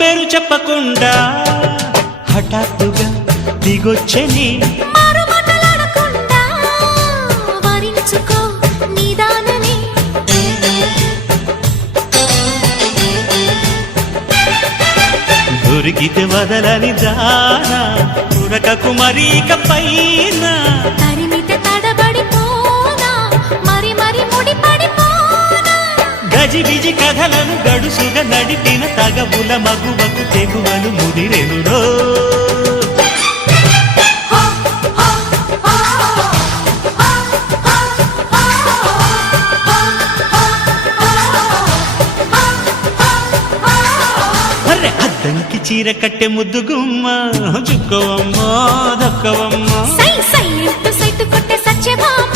పేరు చెప్పకుండా హఠాత్తుగా దిగొచ్చని దొరికితే వదలని దానా ఉరకకు మరీక పైన తరిమితే తడబడిపోనా మరి మరి ముడిపడిపోనా గజిబిజి కథలను గడుసుగా నడిపిన తగవుల మగువకు తెగువలు ముదిరెనురో అద్దంకి చీర కట్టె ముద్దు గుమ్మ చుక్కవమ్మ దక్కవమ్మ సై సై సైతు కొట్టే సత్యభామ